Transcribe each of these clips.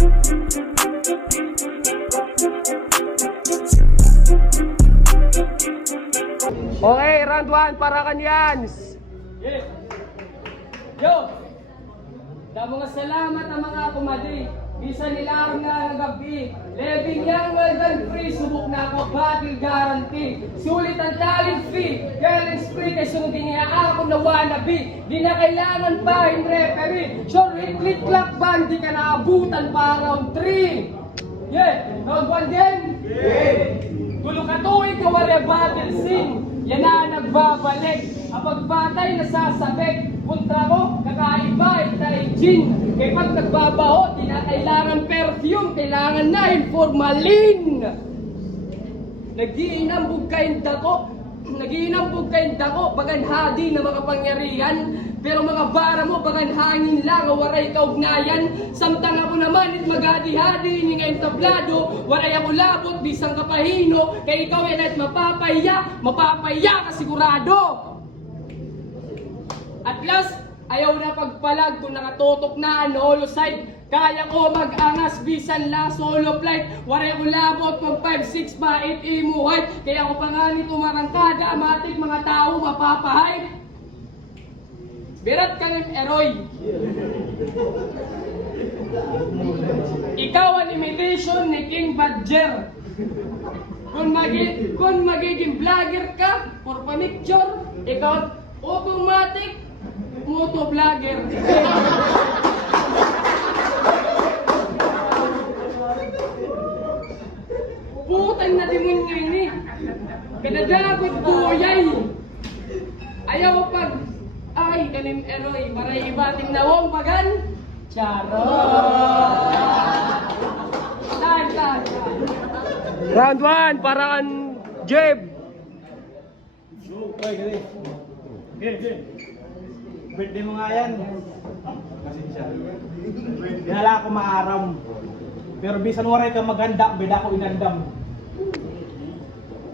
Okay, round 1 para kanyans. Yes. Yo! Damo nga salamat ang mga kumadi. Bisa nila nga gabi. Living young, well done free. Subok na ako, battle guarantee. Sulit ang talent fee. Talent free, kay sunodin niya ako na wannabe. Di na kailangan pa in referee. Sure, click clap band, di ka naabutan pa round 3. Yeah, round 1 din. Yeah. Gulo ka tuwing kawari battle scene. Yan na nagbabalik. Ang pagbatay nasasabik. Kontra ko, kakaiba, itay gin. Kaya pag nagbabaho, di na kailangan perfume, kailangan na formalin. Nagiinambog kayong dako, bagan hadi na makapangyarihan. Pero mga bara mo, bagan hangin lang, waray kaugnayan. Samtang ako naman, it magadi-hadi, ni ngayon tablado. Waray ako labot, bisang kapahino. Kaya ikaw yan at mapapaya ka sigurado. At last, ayaw na pagpalag kung nakatutok na holo side. Kaya ko mag-angas, bisan la solo flight. Waray ko labot, mag 5-6 pa, 8 imuhay. Kaya ako pa nga nito marangkada, matik mga tao mapapahay. Birat ka rin, Eroy. Ikaw ang imitation ni King Badger. Kung magiging vlogger ka, for picture, ikaw automatic motovlogger. Putang na dimon ngayon eh. Kadadagot buyay. Ayaw pag ay kanim eroy, maray ibating nawong pagan. Charot. Tan. Round 1 para kan Jeb. Game. Birthday mo nga yan. Kasi siya. Dinala ako maaram. Pero bisan waray ka maghanda, beda ko inandam.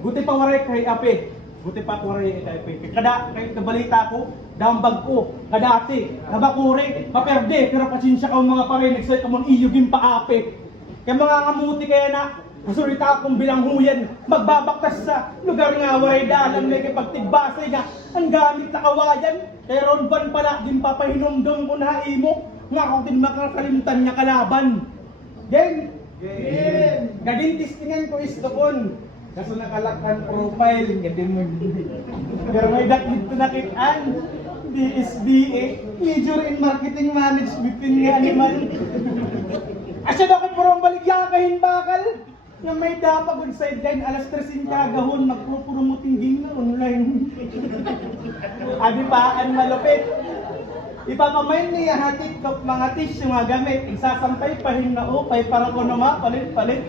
Buti pa waray kay ape. Buti pa waray kay ape. Kada kay kabalita ko, dambag ko, kadati, nabakuri, maperde, pero pasensya ka mga pare, nagsay ka mong iyugin pa ape. Kaya mga ngamuti kaya na, kasulita akong bilang huyan, magbabaktas sa lugar nga waray dalam na ikipagtigbasay nga ang gamit na kawayan. Kaya ron ban pala, din papahinumdum ko na imo, nga ako din makakalimtan niya kalaban. Game! Gadintistingan ko is doon. Kaso nakalakhan profile, hindi mo. Pero may daklit ko nakitaan. DSDA, Major in Marketing Management nga animal. Asya daw ko purong baligyakahin bakal. Nga may dapag sideline, alas 3 kagahon, magpupurumutingin na online. Adi paan malupit. Ipapamain niya hatid ko mga tissue mga gamit. Isasampay pahin na upay para ko naman palit-palit.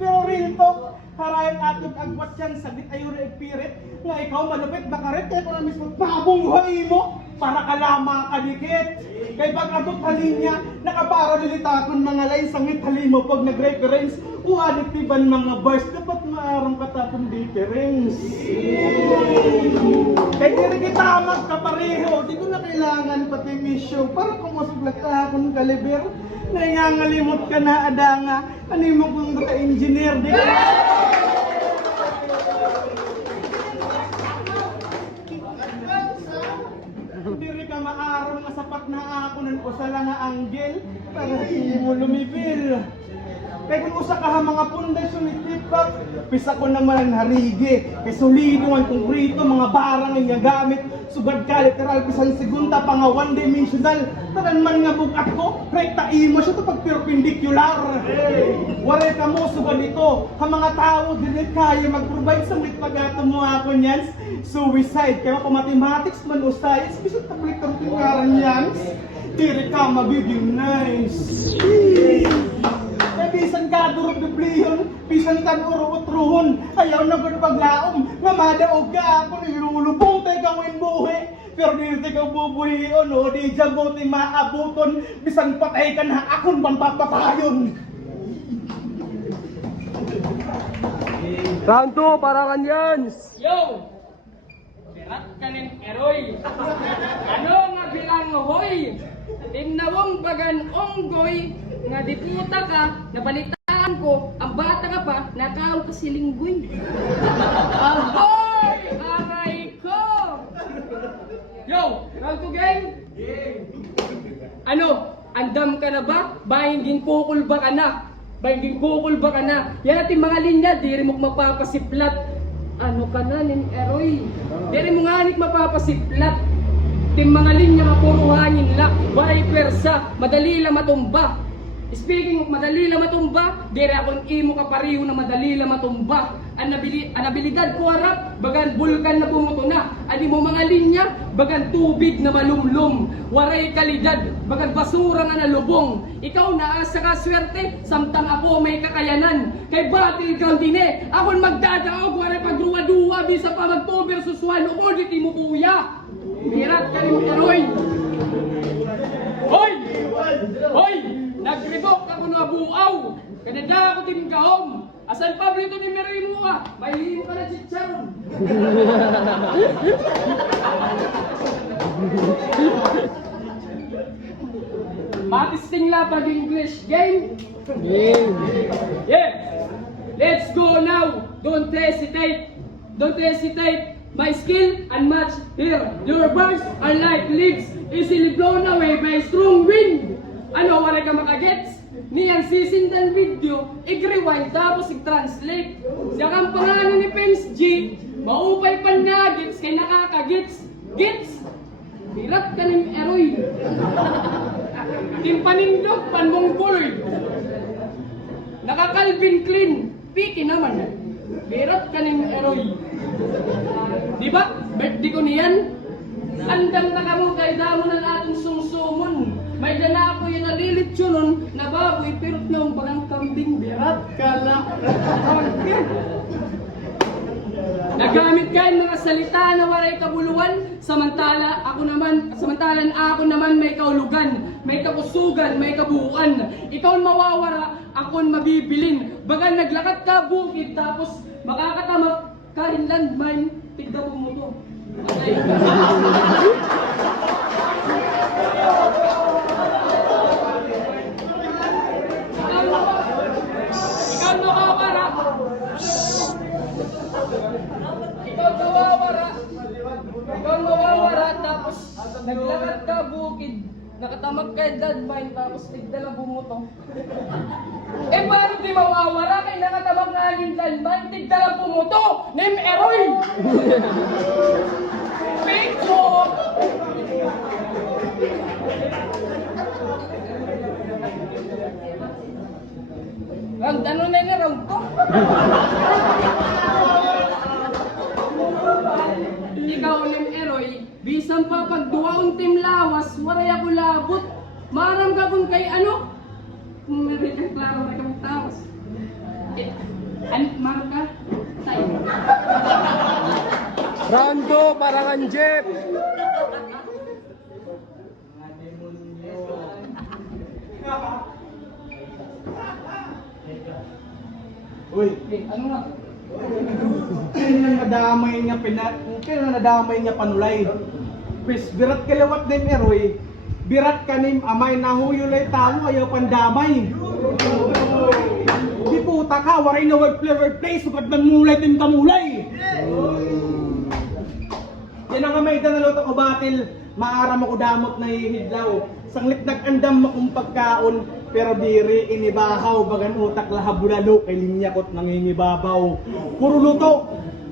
Pero real talk, harayan atong agwat yan, saglit ayun na ipirit. Nga ikaw malupit, bakarit, kaya ko na mismo pabunghay mo para kalama kadikit. Kay pag abot halin niya, nakaparalilitakon mga lay, sangit halin mo pag nag-reference. Uadiktiban mga bars, dapat maarang katapong difference. Kaya di kita magkapareho, di ko na kailangan pati misyo para kumusuglat ka akong kaliber. Naingangalimot ka na adanga, ano mo kung ka-engineer, di ka? Diri ka maarang masapat na ako ng usala nga anggel para hindi mo lumibil. Kaya kung usa ka ha mga pundasyon itipak, pisa ko naman ang harigi. Kaya solido ang konkrito, mga barang ang gamit. Sugad ka, literal, pisang segunda pa nga one-dimensional. Tanan man nga bugat ko, rekta imo siya ito pag perpendicular. Waray ka mo, sugad ito. Ha mga tao, dili kaya mag-provide sa wit pag-ato mo ako niyan. Suicide, kaya kung mathematics man o science, bisag tablik ang tingaran yan. Diri ka magiging nice. Bisan ka durog bibliyon, bisan ka urot-ruhon, ayaw na ko paglaom, mamadaog ka ako nilulubong tayo kang buhi. Pero dito ka bubuhiyon, o di dyan mo ting maabuton, bisan patay ka na akong pampapatayon. Round 2 para kanyans. Yo! Birat ka rin, Eroy. hoy! Tinawang bagan onggoy, nga di puta ka, nabalitaan ko, ang bata ka pa, nakaon ka silinggoy. Aboy! Aray ko! Yo! Round to game? Ano? Andam ka na ba? Bahinging kukul ba ka na? Bahinging kukul ba ka na? Yan natin mga linya, di rin mo mapapasiplat. Ano ka na, nin eroy? Di rin mo nga rin mapapasiplat. Tim mga linya mapuruhangin la, waray pwersa, madali lang matumba. Speaking of madali lang matumba, dire akong imo kapariho na madali lang matumba. Ang abilidad ko harap, bagan bulkan na bumuto na. Ani mo mga linya, bagan tubig na malumlum. Waray kalidad, bagan basura nga nalubong. Ikaw naasa ka swerte, samtang ako may kakayanan. Kay batil kang dine, akong magdadaog, waray pagduwa-duwa, bisa pa mag-2 versus 1, umudit mo kuya. Mirat ka rin, Eroy! Hoy! Hoy! Nagribok ako na buaw! Kanada ako din kahom! Asan Pablito ni Mary mo ka? May limo ka na chicharon! Matisting la pag English game? Yeah! Let's go now! Don't hesitate! Don't hesitate! My skill unmatched here. Your birds are like leaves, easily blown away by a strong wind. Ano, wala ka makagets? Niyang sisindan video, i-rewind tapos i-translate. Siya kang pangalan ni Pence G, maupay panagits kay nakakagits. Gits! Birat ka ng eroy. Timpanindog panmong kuloy. Nakakalvin clean, piki naman. Birat ka ng eroy. Diba? Birthday ko niyan. Andang na kamo kay damo ng ating sungsumon. May dala ako yung nalilit yun nun, na baboy, pero nung parang kambing, birat ka lang. Nagamit ka yung mga salita na waray kabuluhan, samantalan ako naman may kaulugan, may kapusugan, may kabuuan. Ikaw mawawara, ako'y mabibilin. Baga naglakad ka bukid, tapos makakatamak ka rin landmine, tigda mo to. Okay. Ikaw nawawara. Ikaw nawawara, tapos naglakad ka bukid, nakatamag ka landmine, tapos tigdala bumuto. Eh paano di mawawara kay nakatamag nga yung landmine, tigdala bumuto? Name Eroy! Picture! Round ano na yun, round ko? Ikaw ning Eroy, bisan pa pagduwaon tim lawas, waray ako labot. Maram ka kung kay ano? Kung meron kang klaro na kang tawas. Maram ka? Tayo. Round 2, parangan Jeff. Uy, Ano na? kailan nadamay niya panulay. Pis, birat kalawat din eroy. Birat kanim amay nahuyulay tao ayaw pandamay. Di puta ka, waray na wordplay, sukat ng mulay din kamulay. Yan ang amay danalo to kabatil, maaram ako damot na hihidlaw. Sanglit nagandam akong pagkaon, pero diri inibahaw, bagan utak lahabulalo, kay linyakot nangingibabaw.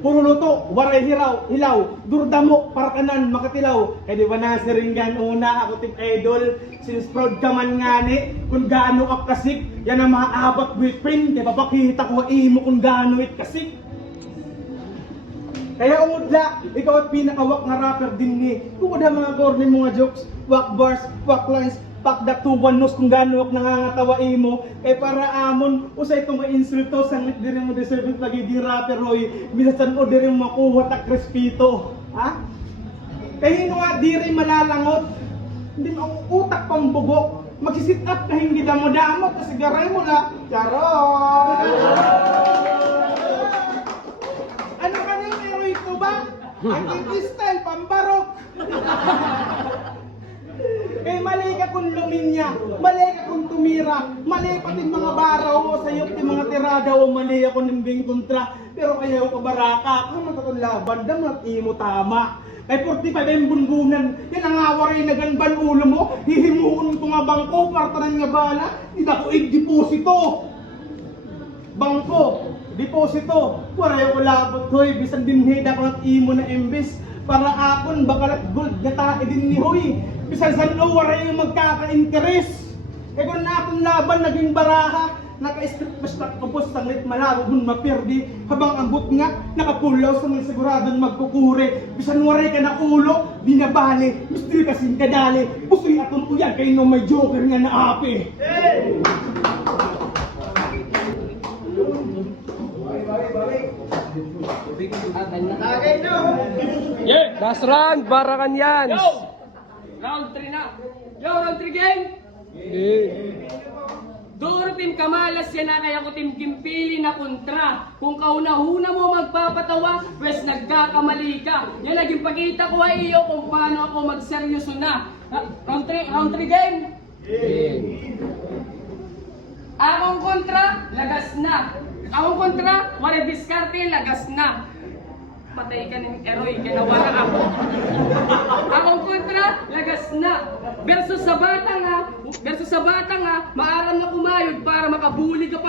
Puro luto, waray hilaw, durdamo, parakanan, makatilaw. Kaya di ba na siringgan una, ako tip idol, since proud ka man ngani, kung gaano ka kasik, yan ang maaabot boyfriend, kaya papakita ko imo kung gaano it kasik. Kaya umudla, ikaw at pinakawak nga rapper din ni. Kung ada mga corny mga jokes, wak bars, wak lines, pak that tuban nos kung gano'k nangangatawa imo. Kaya para amon, usay itong ma-insulto, sanglit din mo deserve it lagi di rapper Roy. Minsan o din mo makuha tak respito. Ha? Kaya nga di rin malalangot, hindi mo utak pang bugok. Magsisit up na hindi damo-damo, kasi garay mo na. Charot! Ano ka na yung Eroy ko ba? Ang indie style, pambarok! minya, mali ka kung tumira, mali pati mga baraw o sayop ti mga tirada o mali ako nimbing kontra. Pero ayaw ka baraka, kung matutulaban, damat imo tama. Kay 45 yung bunbunan, yan ang awaray na ganban ulo mo, hihimuon ko nga bangko, partanan nga bala, hindi ako deposito. Bangko, deposito, waray ko labot hoy, bisan din heda ko at imo na imbis, para akon bakalat gold na tae din ni hoy, bisan san o waray yung magkaka-interes. Kaya kung natin laban, naging baraha, naka-strip basta kapos sanglit malaro kung mapirdi habang ambot nga nakapulaw sa mga siguradong magkukure bisan waray ka na ulo di na bali mistri kasing kadali pusoy atong uyan kay no may joker nga naapi. Last round, Barakan yan. Yo! Round 3 na. Yo, round 3 game. Duro Team Kamalas yan na kaya ko Team Kimpili na kontra. Kung kauna-huna mo magpapatawa, pues nagkakamali ka. Yan naging pakita ko ay iyo kung paano ako magseryoso na. Round 3 game. Akong kontra, lagas na. Akong kontra, wala diskarte, lagas na. Patay ka ng eroy, kinawara ako. Akong kontra, lagas na. Versus sa bata nga, maaram na kumayod para makabuli ka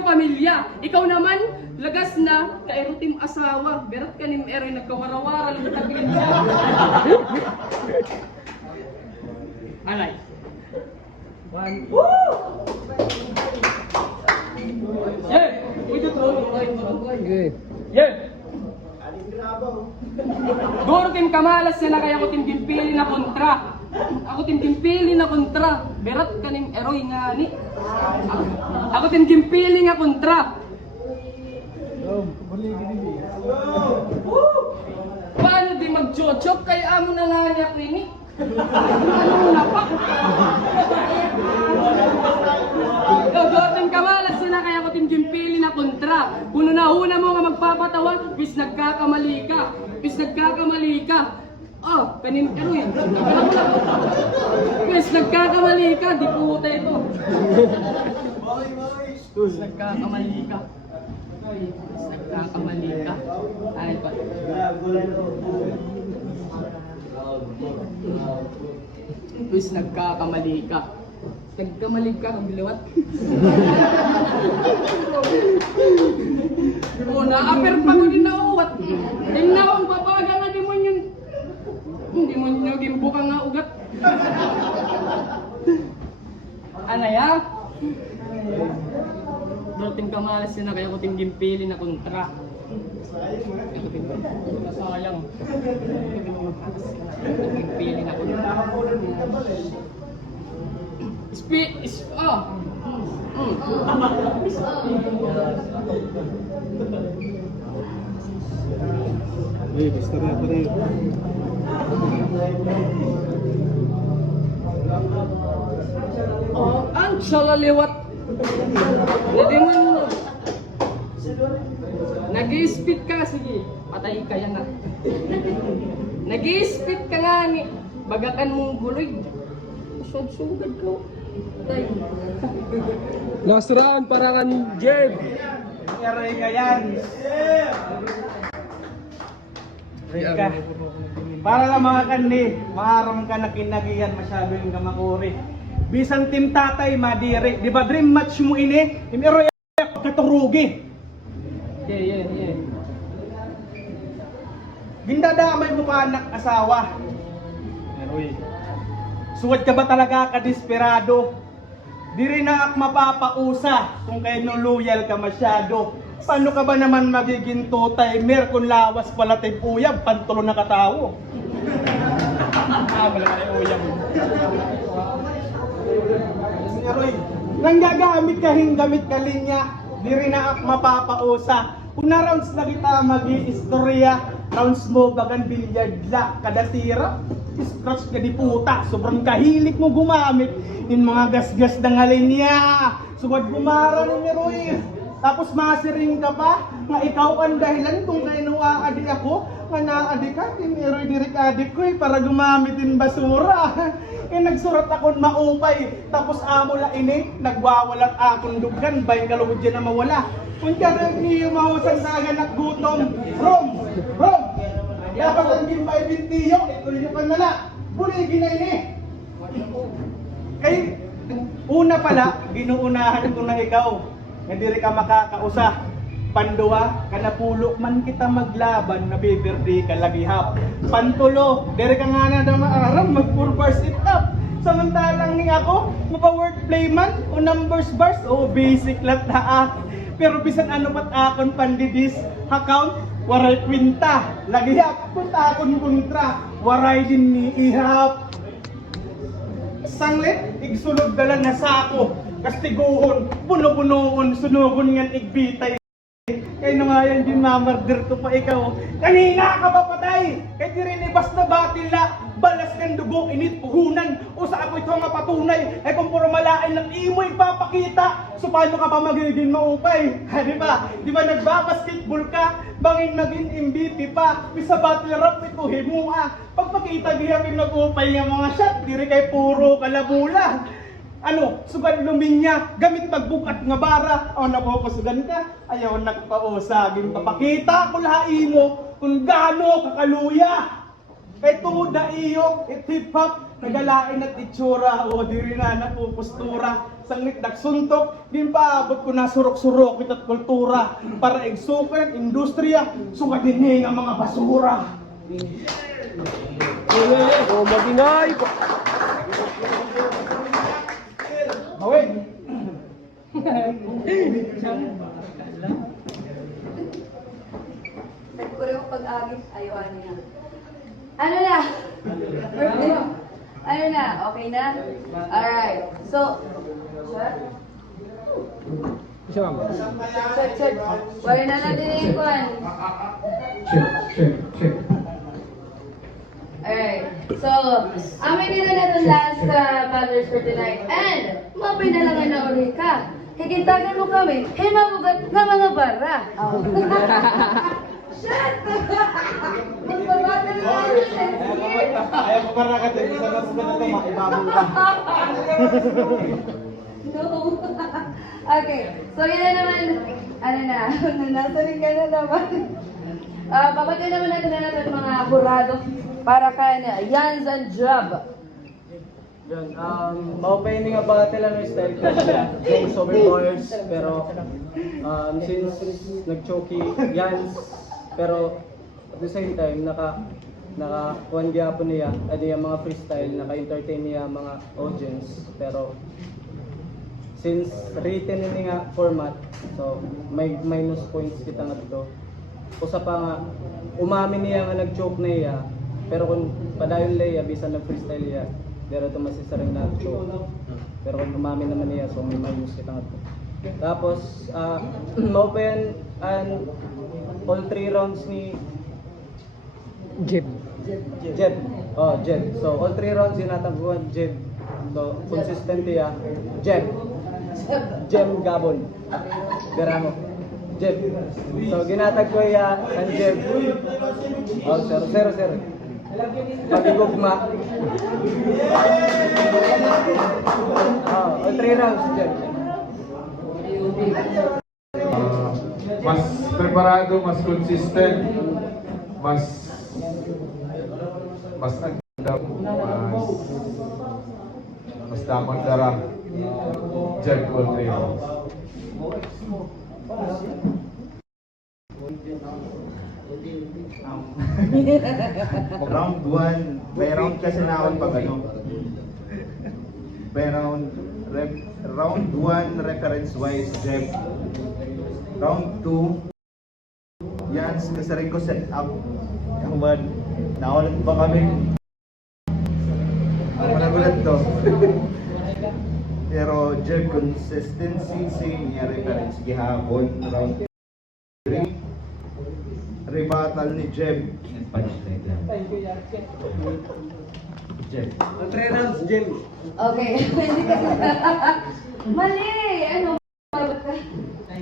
pamilya. Ikaw naman, lagas na, kairutim asawa. Berat ka ng eroy, nagkawarawara, lutagin niya. Alay. Woo! Yeah! Ito Yeah! Duro Team Kamalas yan na kaya ko Team Kimpili na kontra. Ako Team Kimpili na kontra. Berat ka ning eroy nga ni. Ako Team Kimpili nga kontra. Paano di mag-chochok kaya amo na nanyak nini? Ano na pa? Duro Team Kamalas yan na kaya ko Team Kimpili na kontra. Kung una mo nga magpapatawa, bis nagkakamali ka. Oh, kanin eroy. Bis nagkakamali ka, di puta ito. Bis nagkakamali ka. Ay pa. Bis nagkakamali ka. Nagkamalig ka ng bilawat. O na-aper pa ko din nauwat. Tingnan ang babaga nga di mo yun. Hindi mo naging buka nga ugat. Ano ya? Doroting Kamalas yun na kaya ko Kimpili na kontra. Sayang. Kimpili na kontra. Basta na pa rin. Oh, ang salaliwat. Hindi mo nag-i-spit ka, sige. Patay ka yan na. Nag-i-spit ka nga ni. Bagakan mong guloy. Sugad ko. Patay. Last round, Barakan Jeb. Aray ka yan. Rika. Para lang mga kandi, maaram ka na kinagiyan masyado yung kamakuri. Bisan Team Tatay, madiri. Di ba dream match mo ini? Imero katurugi. Yeah. Gindadamay mo ka anak asawa. Meroy. Suwad ka ba talaga ka-desperado? Di rin na ak mapapausa kung kayo loyal ka masyado. Paano ka ba naman magiging two-timer kung lawas pala tayong uyab, pantulo na katawo? Wala ka na uyab. Meroy, nang gagamit ka hingamit ka linya, di rin na ak mapapausa. Kung na rounds na kita mag-i-istorya, rounds mo bagan bilyard la, kada tira, scratch ka di puta, sobrang kahilig mo gumamit in mga gasgas ng alinya. Sugad gumara ni Meroy. Tapos masiring ka pa, nga ikaw ang dahilan kung kaino aadi ako, nga naadi ka, tiniroy dirik adik ko para gumamitin basura. Nagsurat ako maupay, tapos amo la ini, nagwawalat akong duggan, bayin kalugod dyan na mawala. Kung karang niyo mahusan sa aganak gutom, Rom! Dapat ang gimbay bintiyo, ito yung kanala, buligin na ini. Kay, una pala, ginuunahan ko na ikaw, nga diri ka makakausa. Panduwa, kanapulo man kita maglaban, nabibirdi ka lagihap. Pantulo, diri ka nga na maaram, mag-4 it up. Samantalang ni ako, mapa-wordplay man, o numbers bars, o basic lang na pero bisan ano pat akon pandidis, account, waray kwinta, lagihap, punta akon kontra, waray din ni ihap. Sanglit, igsulod dala na sako, kastiguhon, puno-punoon, sunugon ngan igbitay. Kaya nga yan din mamardir ko pa ikaw. Kanina ka ba patay? Kaya di rin basta batil na balas ng dugo, init, puhunan. O sa ako ito nga patunay. Ay kung puro malain ng imo ipapakita. So paano ka pa magiging maupay? Ha, di ba? Di ba nagbabasketball ka? Bangin maging MVP pa. Bisa battle rap ito himua. Pagpakita diya yung nag-upay ng mga shot. Di rin kay puro kalabula. Ano, sugan luminya, gamit magbukat nga bara, o napapasugan ka, ayaw nagpausagin, papakita ko lahi mo, kung gaano kakaluya. Kay tuod na iyo, itip-hop, nagalain at itsura, o diri na napupustura, sangit nagsuntok, din paabot ko na surok-surok at kultura, para igsukan, industriya, sugadinhi nga mga basura. O, magingay. Away! Nagkuro yung pag-agis, ayaw niya. Ano na? Perfect. Ano na? Okay na? Alright. So, Isa lang. check. Wala na natin yung ikon. Check. Alright. So, amin nila na itong last matters for tonight. And, mapinalangan na uli ka. Kikintagan mo kami, mabugat na mga bara. Shut! Magbabata na tayo, Shakespeare! Ayaw ko para ka tayo, isa na sa ganito, maibabong ka. No. Okay. So, yun na naman. Ano na? Nasaling ka na naman. Papagay naman natin mga hurado para kaya Yans and Job. Yun, maupay ni nga battle ano yung style ko siya, goes over bars, pero since nag-choky yan, pero at the same time, naka-kuhan gyapon niya, adi yung mga freestyle, naka-entertain niya mga audience, pero since written ni nga format, so may minus points kita nga dito. Usa pa nga, umamin niya nga nag-choke na iya, pero kung padayon leya, bisan nag-freestyle niya, pero ito masisarang na choke. Pero kung umamin naman niya, so may minus kita nga dito. Tapos, maupayan and all 3 rounds ni Jeb. Jeb. Oh, Jeb. So, all 3 rounds dinatagpuan Jeb. So, consistent niya. Jeb. Jem Gabon. Gara mo. Jeb. So, ginatag ko ya ang Jeb. Oh, 0-0. Pagigugma. Oh, all 3 rounds, Jeb. Mas preparado, mas consistent, mas agdam, mas damang darang. Jeb all 3 rounds. Round 1, may round kasi na akong pag ano. May round 1 reference wise Jeb. Round 2 yan, sinasarin ko set up. Yung man, nawalan ba kami? Ang managulat to. Pero Jeb, consistency niya reference gihapon. Round 3 rebuttal ni Jeb. Jeb. All 3 rounds, Jeb. Okay. Mali! Ano?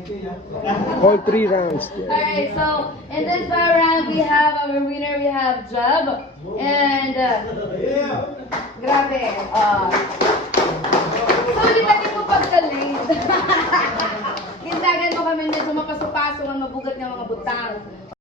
All 3 rounds. Alright, so in this round we have our winner, we have Jeb. And grabe. Sulit natin mo paggaling. Gindagan mo kami medyo mapasok-pasok ang mabugat ng mga butang.